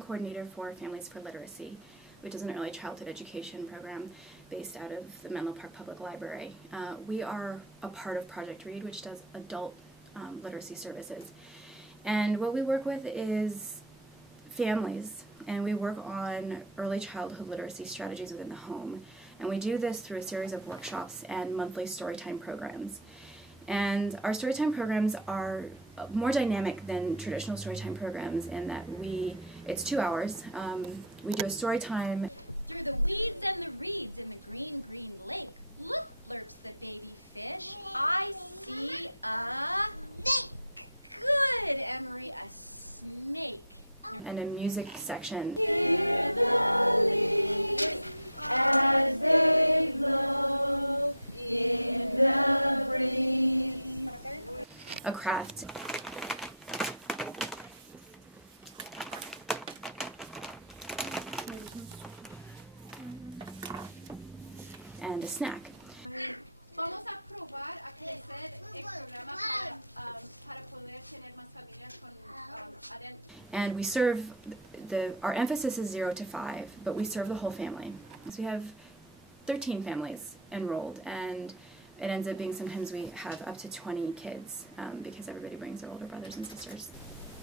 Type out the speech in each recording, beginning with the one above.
program coordinator for Families for Literacy, which is an early childhood education program based out of the Menlo Park Public Library. We are a part of Project READ, which does adult literacy services. And what we work with is families, and we work on early childhood literacy strategies within the home. And we do this through a series of workshops and monthly storytime programs. And our storytime programs are more dynamic than traditional storytime programs in that it's 2 hours. We do a storytime. Through the weeds and the reeds in the green, green lake, look, blurps the baby fish, I see a snake. Good, Emery, a snake. And a music section. Hear the leaves as they blow in the breeze. A craft. And a snack. Vamos a probar a crecer el programa para poder tener más familias con adentro. And we serve, our emphasis is 0 to 5, but we serve the whole family. So we have 13 families enrolled, and it ends up being sometimes we have up to 20 kids because everybody brings their older brothers and sisters.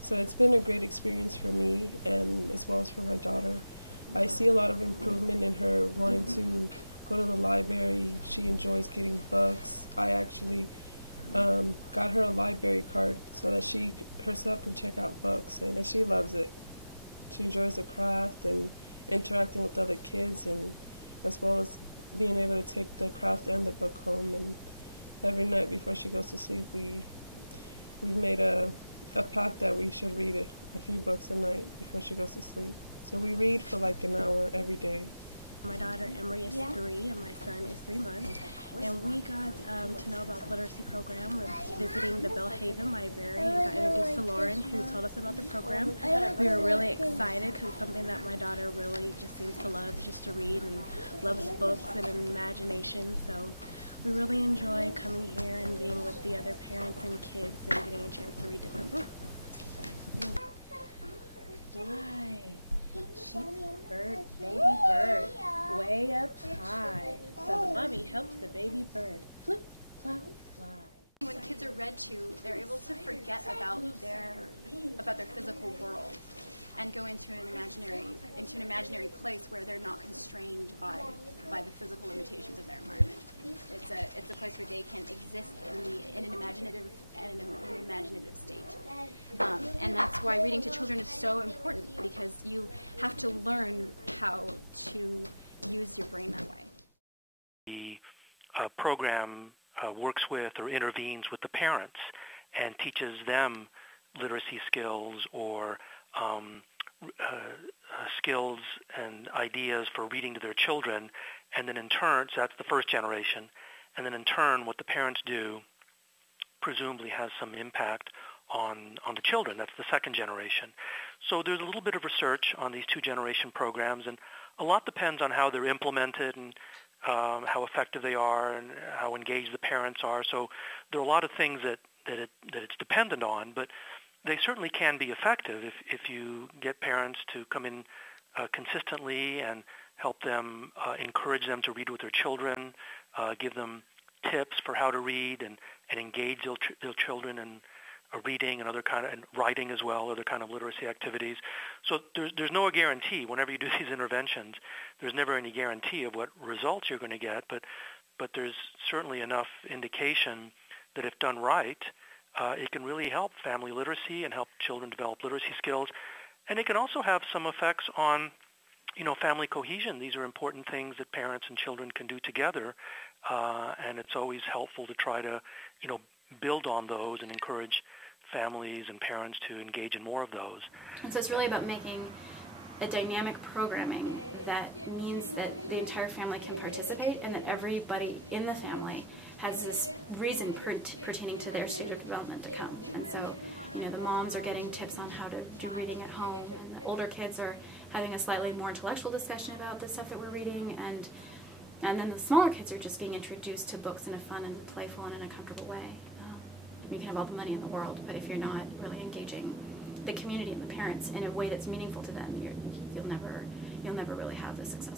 So it's been a great experience for me and as well as for my daughter. I see a lot of improvement in her wanting to go to the library. She enjoys getting books. I actually got her a library card so that she herself can check out books, and she loves it. She enjoys the craft and interacting with other kids, and as well as being able to take the craft and the book home. And every night before she goes to sleep, we've made a pact that we should read a few books a night before she goes to sleep. So we read for like an hour every day. My daughter Emery is 3 and my son is 3 months, and we got to know about the literacy program with visiting the Belhaven Library and got introduced to Lauren, who told us about the program. We were really excited because it's something that my daughter really just seems to love, just to read, and loves books and imagination. So we really enjoy coming here and being with the other parents and kids and getting a chance to read different books. Fly. Sheep, bird, baby bird, way up high. So the mommy helps the baby bird flip, flop, fly. When kids are read to, they're able to forget about their physical world and go into an imaginary place where they're not constrained by the physical limitations of their environment. It's a place where they can exist in an imaginative state, and that's why reading to children is so important, because you have to learn how to use your brain that way. The program works with or intervenes with the parents and teaches them literacy skills or skills and ideas for reading to their children, and then in turn, so that's the first generation, and then in turn what the parents do presumably has some impact on the children. That's the second generation. So there's a little bit of research on these 2-generation programs, and a lot depends on how they're implemented and how effective they are and how engaged the parents are. So there are a lot of things that it's dependent on, but they certainly can be effective if you get parents to come in consistently and help them, encourage them to read with their children, give them tips for how to read and engage their children in reading and other kind of, and writing as well, other kind of literacy activities. So there's no guarantee. Whenever you do these interventions, there's never any guarantee of what results you're going to get, but there's certainly enough indication that if done right, it can really help family literacy and help children develop literacy skills. And it can also have some effects on, family cohesion. These are important things that parents and children can do together, and it's always helpful to try to, build on those and encourage families and parents to engage in more of those. And so it's really about making a dynamic programming that means that the entire family can participate and that everybody in the family has this reason pertaining to their stage of development to come. And so, the moms are getting tips on how to do reading at home, and the older kids are having a slightly more intellectual discussion about the stuff that we're reading, and then the smaller kids are just being introduced to books in a fun and playful and in a comfortable way. You can have all the money in the world, but if you're not really engaging the community and the parents in a way that's meaningful to them, you'll never really have the success